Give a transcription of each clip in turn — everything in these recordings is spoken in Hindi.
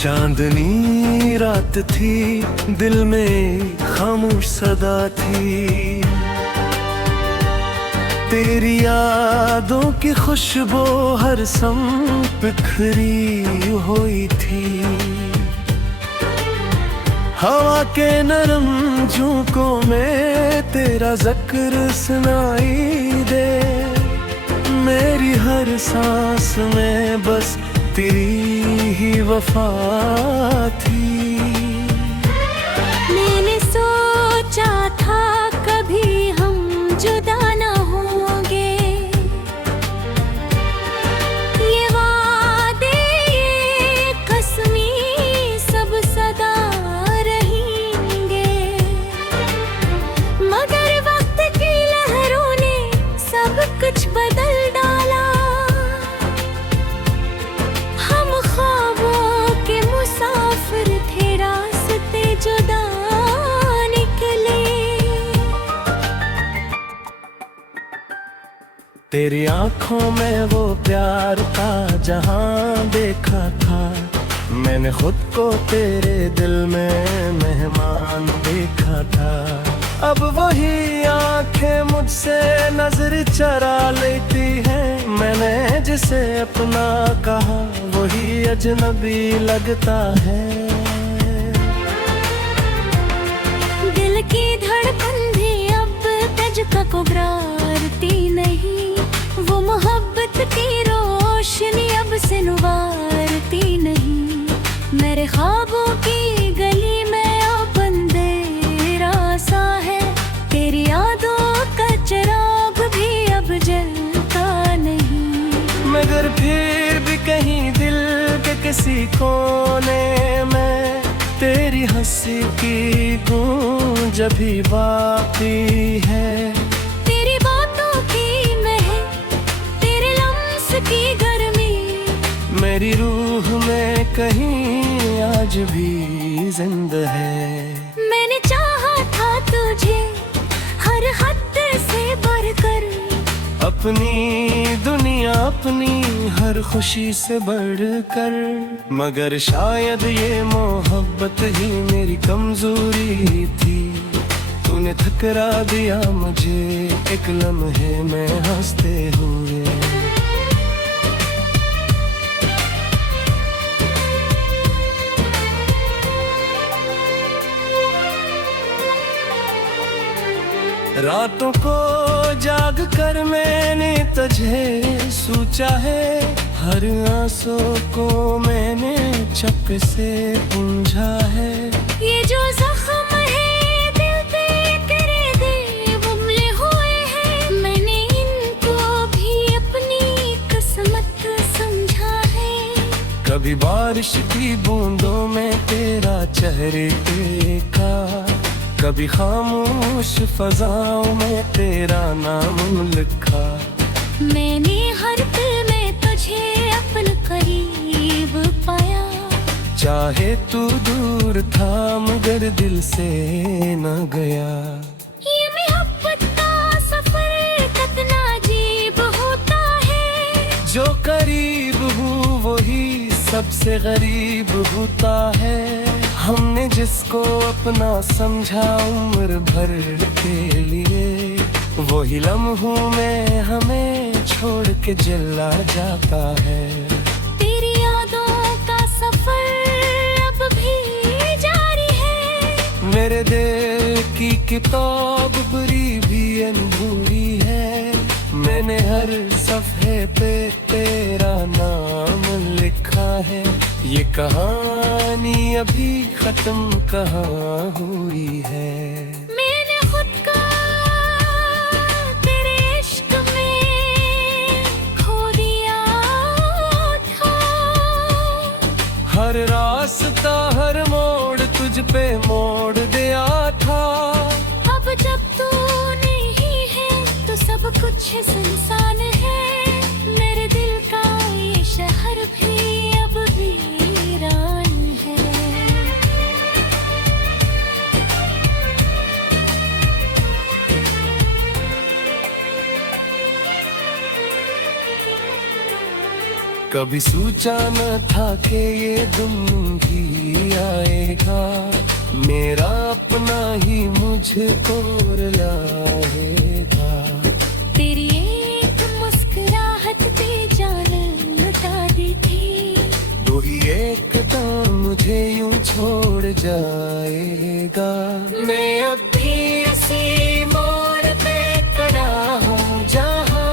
चांदनी रात थी, दिल में खामोश सदा थी। तेरी यादों की खुशबू हर सम बिखरी हुई थी। हवा के नरम झोंकों में तेरा जिक्र सुनाई दे। मेरी हर सांस में बस तेरी ही वफा थी। मैंने सोचा था कभी हम जुदा न होंगे, ये वादे ये कसमें सब सदा रहेंगे। मगर वक्त की लहरों ने सब कुछ बदल डाला। हम ख्वाबों के मुसाफिर थे, रास्ते जुदा निकले। तेरी आंखों में वो प्यार था जहां देखा था। मैंने खुद को तेरे दिल में मेहमान देखा था। अब वही आंखें मुझसे नजर चरा लेती हैं। मैंने जिसे अपना कहा वही अजनबी लगता है। दिल की धड़कन भी अब तज का कुबरारती नहीं। वो मोहब्बत की रोशनी अब से नुवारती नहीं। मेरे ख्वाबों की गली में अब अंधेरा सा है। तेरी यादों का चिराग भी अब जलता नहीं। मगर फिर भी कहीं दिल के किसी कोने में तेरी हंसी की गूंज अभी बाकी है। तेरी बातों की महक, तेरे लम्स की गर्मी, मेरी रूह में कहीं आज भी जिंदा है। मैंने चाहा था तुझे हर हद से बढ़कर। अपनी दुनिया अपनी हर खुशी से बढ़कर। मगर शायद ये मोहब्बत ही मेरी कमजोरी थी। तूने ठुकरा दिया मुझे एक लम्हे में हंसते हुए। रातों को जाग कर मैंने तुझे सोचा है। हर आंसू को मैंने चप से पूंझा है। ये जो जख्म है दिल पे करे दे बुमले हुए हैं। मैंने इनको भी अपनी किस्मत समझा है। कभी बारिश की बूंदों में तेरा चेहरे देखा। कभी खामोश फजाओं में तेरा नाम लिखा। मैंने हर दिल में तुझे अपन करीब पाया। चाहे तू दूर था मगर दिल से न गया। ये मोहब्बत का सफर कितना अजीब होता है। जो करीब हूँ वही सबसे गरीब होता है। हमने जिसको अपना समझा उम्र भर के लिए, वही लम्हों में हमें छोड़ के चला जाता है। तेरी यादों का सफर अब भी जारी है। मेरे दिल की किताब बुरी भी अनभूरी है। मैंने हर सफ़े पे तेरा नाम लिखा है। ये कहानी अभी खत्म कहाँ हुई है। मैंने खुद को तेरे इश्क में खो दिया था। हर रास्ता हर मोड़ तुझ पे मोड़ दिया था। अब जब तू नहीं है तो सब कुछ सुनसान है। मेरे दिल का ये शहर भी अब वीरान है। कभी सोचा न था कि ये दिन भी आएगा, मेरा अपना ही मुझको रुलाएगा। तेरी एक मुस्कुराहट पे जान लुटा दी थी, तो ही एक दाम मुझे यूं छोड़ जाएगा। मैं अब भी इसी मोड़ पे खड़ा हूँ जहाँ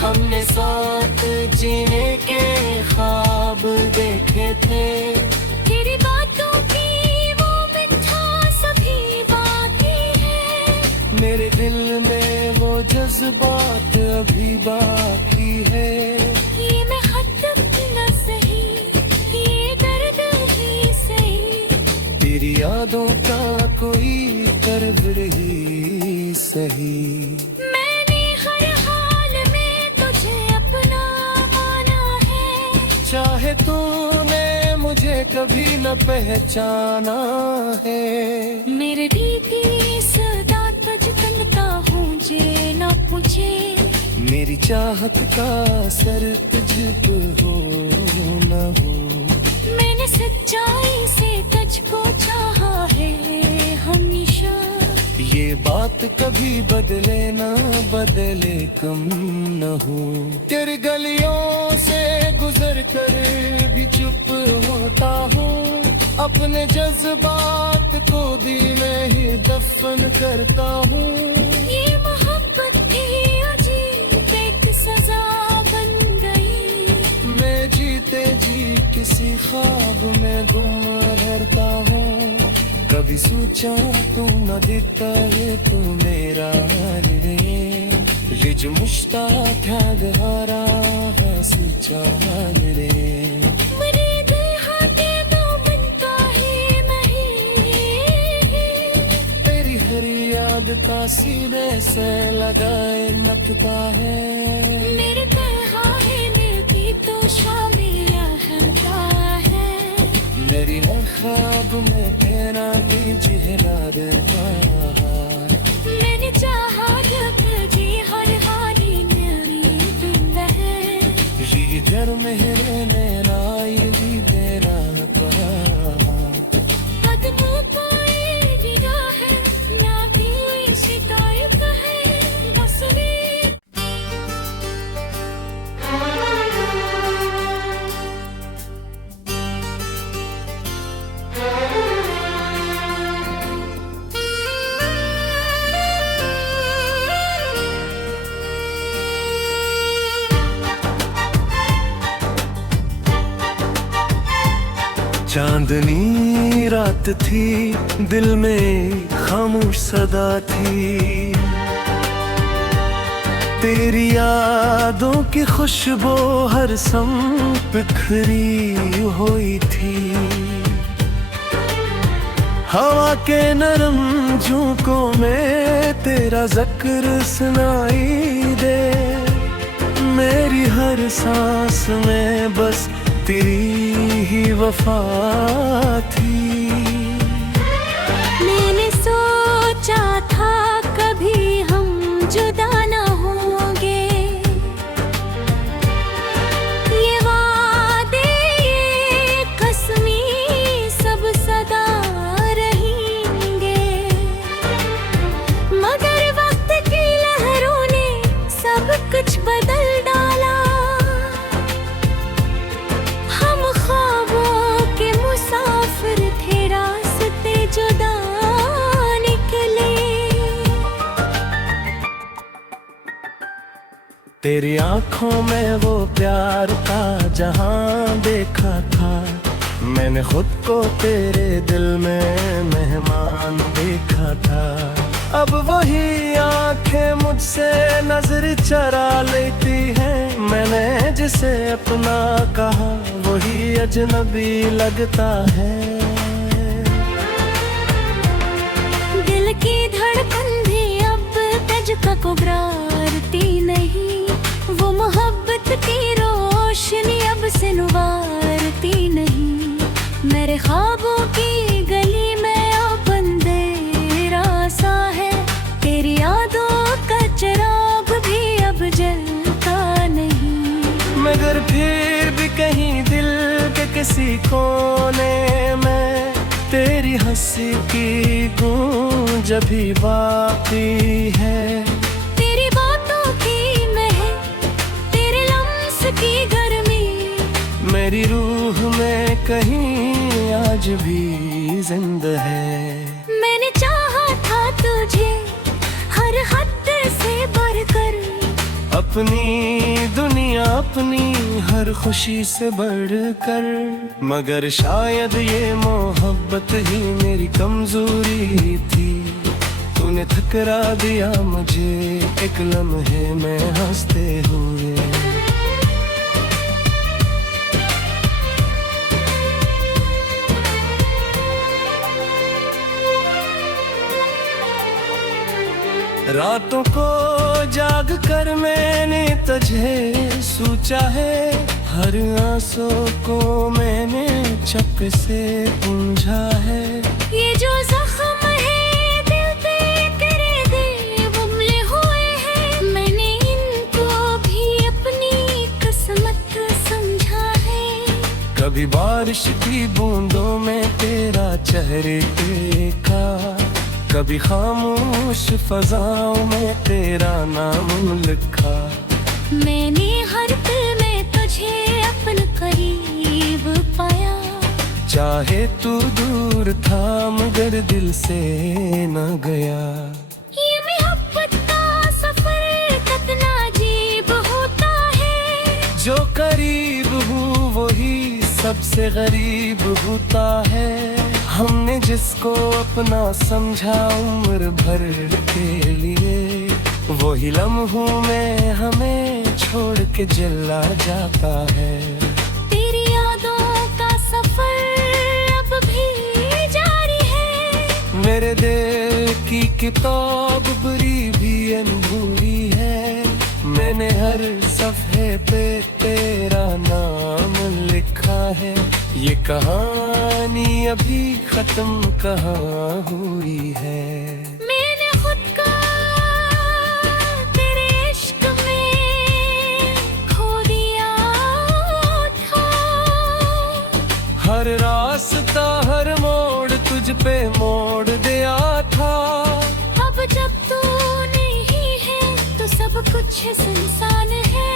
हमने साथ जीने के ख्वाब देखे थे। तेरी बातों की वो मिठास अभी बाकी है, मेरे दिल में वो जज्बात अभी बाकी है। ये मैं खत्म न सही, ये दर्द ही सही, तेरी यादों का कोई करवर ही सही। मैंने हर हाल में तुझे अपना माना है, चाहे तूने मुझे कभी न पहचाना है। मेरे बीती सदा तुझ तनता हूँ जे न पूछे, मेरी चाहत का असर तुझ पे हो न हो। मैंने सच्चाई से तुझको चाहा है हमेशा, ये बात कभी बदले ना बदले कम न हो। तेरी गलियों से गुजर कर भी चुप होता हूँ, अपने जज्बात को दिल में ही दफन करता हूँ। ये मोहब्बत थी अजीब एक सजा बन गई, मैं जीते जी किसी ख्वाब में गुम रहता हूँ। कभी सोचा तू न दिखता है तू मेरा रे, रिज मुश्ताक हारा है सोचा रे। मेरे दिल हाथे मोमन का है नहीं, तेरी हर याद का सीने से लगाए नपता है। मेरे तन्हा है मिलती तो शामिल है, मेरी हर ख्वाब में तेरा ही चेहरा रहता है। मैंने चाहा जब तुझे हर हाली मेरी तुम है, जिगर में रहने लाई भी तेरा पहा। कदमों पर गिरा है ना भी शिकायत है, बस वे चांदनी रात थी, दिल में खामोश सदा थी। तेरी यादों की खुशबू हर सम बिखरी हुई थी। हवा के नरम झोंकों में तेरा जिक्र सुनाई दे, मेरी हर सांस में बस तेरी ही वफा थी। मैंने सोचा था कभी हम जुदा न होंगे, ये वादे ये कसमें सब सदा रहेंगे, मगर वक्त की लहरों ने सब कुछ बदल डाला। हम ख्वाबों के मुसाफिर थे, रास्ते जुदा निकले। तेरी आंखों में वो प्यार था जहां देखा था, मैंने खुद को तेरे दिल में मेहमान देखा था। अब वही आंखें मुझसे नजर चरा लेती हैं, मैंने जिसे अपना कहा वही अजनबी लगता है। दिल की धड़कन भी अब तुझको गुबारती नहीं, वो मोहब्बत की रोशनी अब से नुवारती नहीं। मेरे ख्वाबों की गली में अब अंधेरा सा है, तेरी यादों का चिराग भी अब जलता नहीं। मगर फिर भी किसी कोने में तेरी हंसी की गूंज अभी बाकी है। तेरी बातों की महक, तेरे लम्स की गर्मी, मेरी रूह में कहीं आज भी जिंदा है। मैंने चाहा था तुझे हर हद से बढ़कर, अपनी दुनिया अपनी हर खुशी से बढ़कर। मगर शायद ये मोहब्बत ही मेरी कमजोरी थी। तूने ठकरा दिया मुझे एक लम्हे में हंसते हुए। रातों को जाग कर मैंने तुझे सोचा है। हर आंसू को मैंने चप से पूंझा है। ये जो जख्म है दिल पे तेरे दिल उमले हुए हैं, मैंने इनको भी अपनी किस्मत समझा है। कभी बारिश की बूंदों में तेरा चेहरे देखा, कभी खामोश फजाओं में तेरा नाम लिखा। मैंने हर दिल में तुझे अपन करीब पाया। चाहे तू दूर था मगर दिल से न गया। ये मोहब्बत का सफर कितना अजीब होता है। जो करीब हूँ वही सबसे गरीब होता है। हमने जिसको अपना समझा उम्र भर के लिए, वही लम्हों में हमें छोड़ के जला जाता है। तेरी यादों का सफर अब भी जारी है। मेरे दिल की किताब बुरी भी अनभूरी है। मैंने हर सफ़े पे तेरा नाम लिखा है। ये कहानी अभी खत्म कहाँ हुई है। मैंने खुद को तेरे इश्क में खो दिया था। हर रास्ता हर मोड़ तुझ पे मोड़ दिया था। अब जब तू नहीं है तो सब कुछ सुनसान है।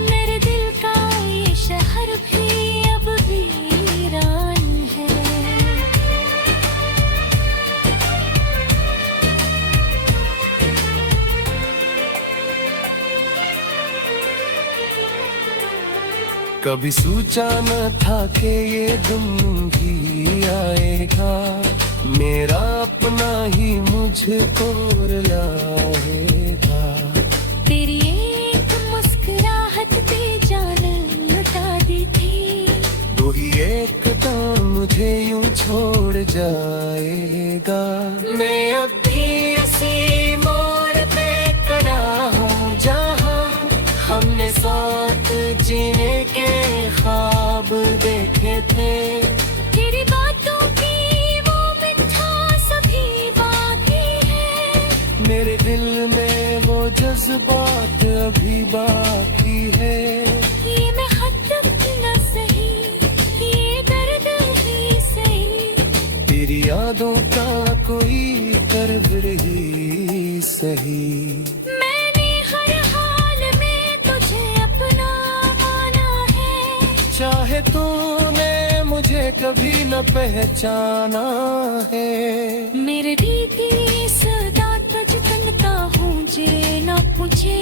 मेरे दिल का ये शहर भी अब वीरान है। कभी सोचा न था कि ये दिन भी आएगा। मेरा अपना ही मुझको रुलाएगा। तेरी एक मुस्कुराहट पे जान लुटा दी थी। तो ही एक दम मुझे यूं छोड़ जाएगा। मैं अब भी इसी मोड़ पे खड़ा हूँ जहाँ हमने साथ जीने के ख्वाब देखे थे। तेरी बातों की वो मिठास अभी बाकी है। मेरे दिल में वो जज्बात अभी बाकी है। ये मोहब्बत न सही, ये दर्द ही सही। तेरी यादों का कोई कर्ब रही सही। मैंने हर हाल में तुझे अपना माना है। चाहे तूने मुझे कभी न पहचाना है। मेरे दीदी सदा तुझ तनता हूँ जे न पूछे।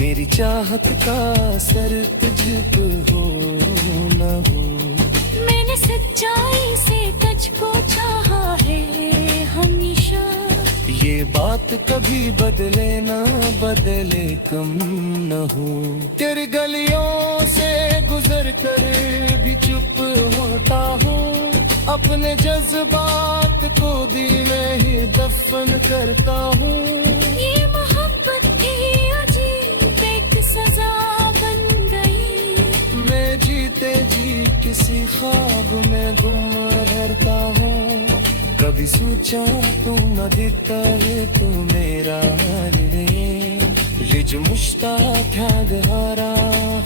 मेरी चाहत का असर तुझ पे हो न हो। मैंने सच्चाई से तुझको चाहा है हमेशा। ये बात कभी बदले ना बदले कम न हो। तेरी गलियों से गुजर कर भी चुप होता हूँ। अपने जज्बात को दिल में ही दफन करता हूँ। ये मोहब्बत की अजीब एक सजा बन गई। मैं जीते जी किसी ख्वाब में गुम रहता हूँ। कभी सोचा तू न दिखता है तू मेरा रे। ये जो मुश्ताक याद हारा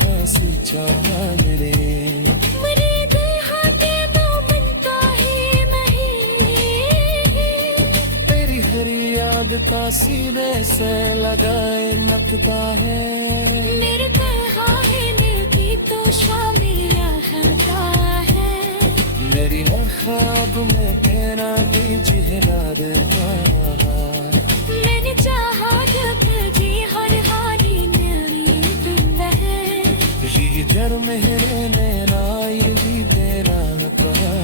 है सोचा रे। मेरे दिल लगता सीने से लगाए नकता है। मेरे दिल की तो शामिल रहता है। मेरी हर ख्वाब में तेरा ही चेहरा रहता है। मैंने चाहा जब जी हर हारी मेरी तुम है। ये जर मेरे नैना ये भी तेरा परा।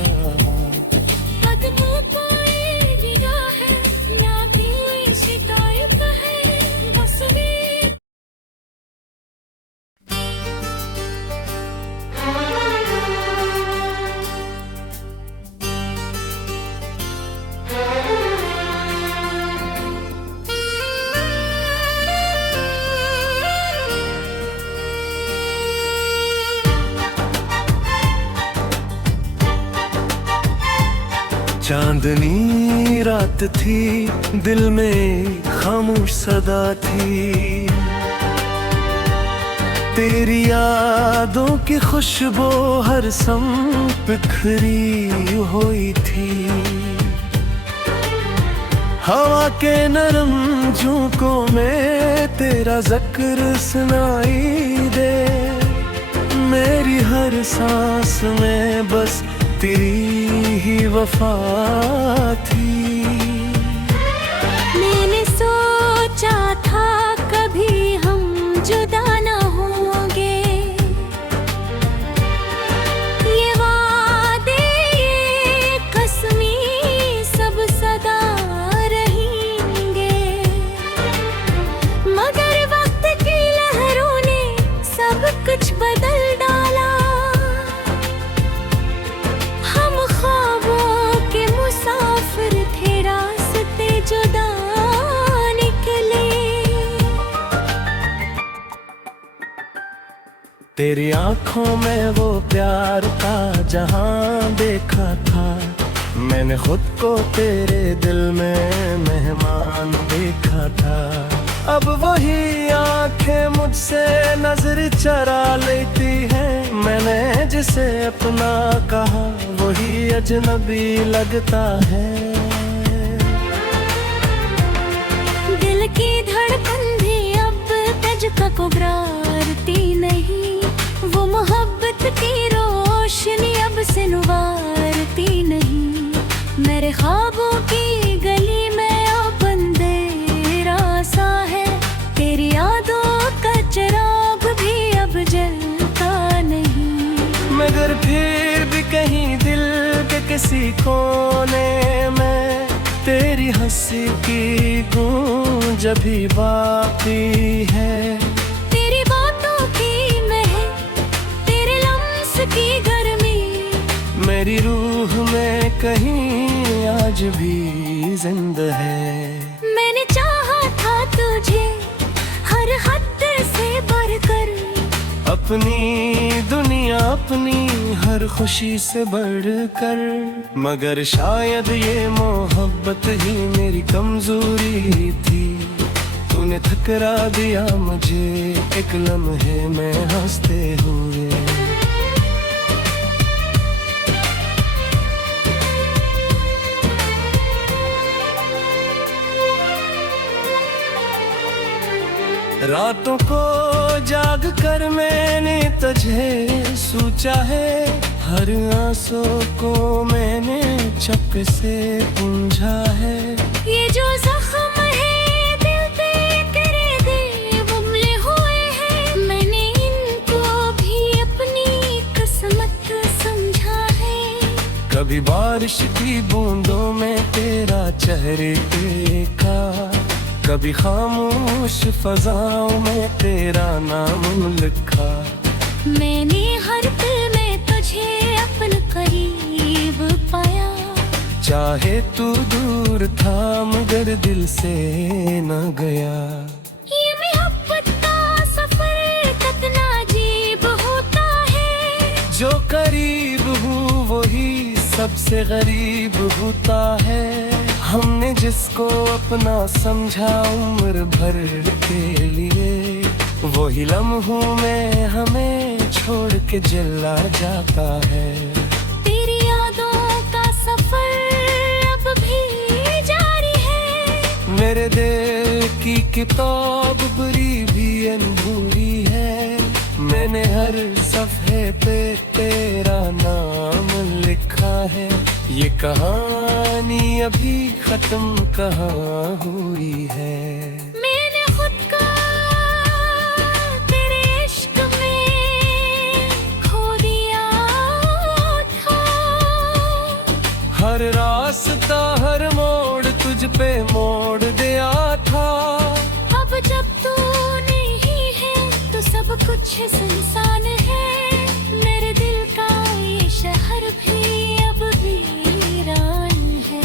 कदमों पाए गिरा है ना दिल शिकायत है। बस भी चांदनी रात थी, दिल में खामोश सदा थी। तेरी यादों की खुशबू हर सम बिखरी हुई थी। हवा के नरम झोंकों में तेरा जिक्र सुनाई दे। मेरी हर सांस में बस तेरी ही वफा थी। मैंने सोचा था कभी हम जुदा न होंगे। ये वादे ये कसमें सब सदा रहेंगे। मगर वक्त की लहरों ने सब कुछ बदल डाला। हम ख्वाबों के मुसाफिर थे, रास्ते जुदा निकले। तेरी आंखों में वो प्यार था जहां देखा था। मैंने खुद को तेरे दिल में मेहमान देखा था। अब वही आंखें मुझसे नजर चरा लेती हैं। मैंने जिसे अपना कहा वही अजनबी लगता है। दिल की धड़कन भी अब तज का कुबरारती नहीं। वो मोहब्बत की रोशनी अब से नुवारती नहीं। मेरे ख्वाबों की गली में अब अंधेरा सा है। तेरी यादों का चिराग भी अब जलता नहीं। मगर फिर भी कहीं दिल के किसी कोने में तेरी हंसी की गूंज अभी बाकी है। तेरी बातों की महक, तेरे लम्स की गर्मी मेरी रूह में कहीं आज भी जिंदा है। मैंने चाहा था तुझे हर हद से बढ़कर। अपनी दुनिया अपनी हर खुशी से बढ़कर। मगर शायद ये मोहब्बत ही मेरी कमजोरी थी। तूने ठकरा दिया मुझे एक लम्हे में हंसते हुए। रातों को जाग कर मैंने तुझे सोचा है। हर आंसू को मैंने चप से पूंझा है। ये जो जख्म है दिल पे करे दे बुमले हुए हैं। मैंने इनको भी अपनी किस्मत समझा है। कभी बारिश की बूंदों में तेरा चेहरे देखा। कभी खामोश फजाओं में तेरा नाम लिखा। मैंने हर दिल में तुझे अपन करीब पाया। चाहे तू दूर था मगर दिल से न गया। ये मोहब्बत का सफर कितना अजीब होता है। जो करीब हूँ वही सबसे गरीब होता है। हमने जिसको अपना समझा उम्र भर के लिए। वही लम्हों में हमें छोड़ के जला जाता है। तेरी यादों का सफर अब भी जारी है। मेरे दिल की किताब बुरी भी अनभूरी है, मैंने हर सफ़े पे तेरा नाम लिखा है। ये कहानी अभी खत्म कहाँ हुई है। मैंने खुद को तेरे इश्क में खो दिया था। हर रास्ता हर मोड़ तुझ पे मोड़ दिया था। अब जब तू नहीं है तो सब कुछ सुनसान है। मेरे दिल का ये शहर भी अब वीरान है।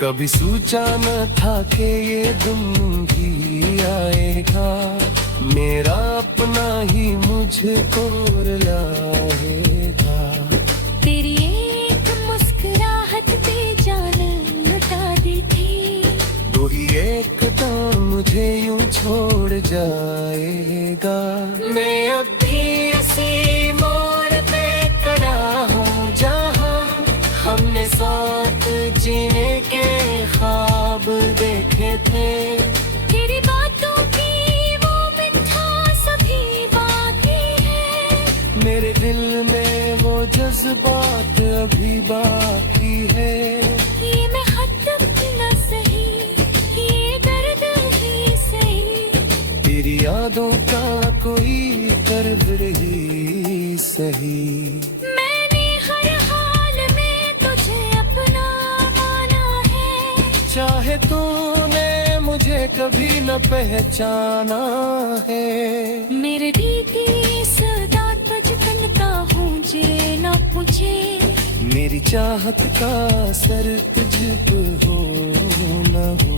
कभी सोचा न था कि ये दिन भी आएगा, मेरा अपना ही मुझको रुलाएगा। तेरी एक मुस्कुराहट पे जान लुटा दी थी। तो ही एक दम मुझे यूं छोड़ जाएगा। मैं अब भी इसी मोड़ पे खड़ा हूँ जहाँ हमने साथ जीने के ख्वाब देखे थे। तेरी बातों की वो मिठास अभी बाकी है। मेरे दिल में वो जज्बात अभी बाकी है। ये महत्व न सही, ये दर्द ही सही। तेरी यादों का कोई कर्ब रही सही। मैंने हर हाल में तुझे अपना माना है। चाहे तूने मुझे कभी न पहचाना है। मेरे बीती सदात बचपन का हूँ जे न पूछे। मेरी चाहत का असर तुझ पे हो न हो।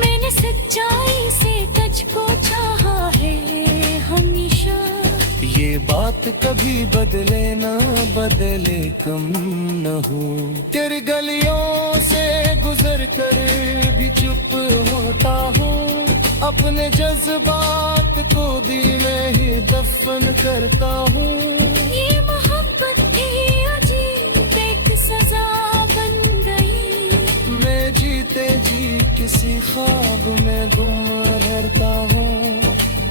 मैंने सच्चाई से तुझको चाहा है हमेशा। ये बात कभी बदले ना बदले कम न हो। तेरी गलियों से गुजर कर भी चुप होता हूँ। अपने जज्बात को दिल में ही दफन करता हूँ। ये मोहब्बत की अजीब एक सजा बन गई। मैं जीते जी किसी ख्वाब में गुम रहता हूँ।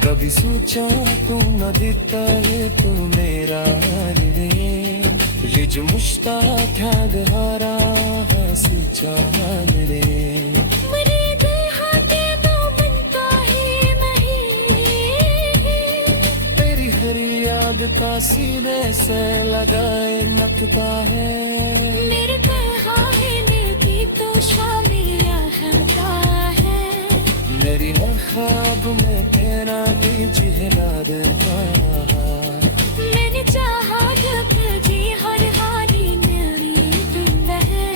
कभी सोचा तू न देता है तू मेरा रे। ये जो मुश्ताक याद हारा है सोचा रे। मेरे दिल हाथे तो बनता है नहीं। तेरी हर याद का सीने से लगाए नकता है। मेरे कहा है दिल की तो शामिल रहता है। मेरी हर ख्वाब में तेरा ही चेहरा देखा। मैंने चाहा जब तुझे हर हाली मेरी तुम है।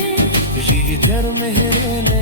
ये घर मेरे ने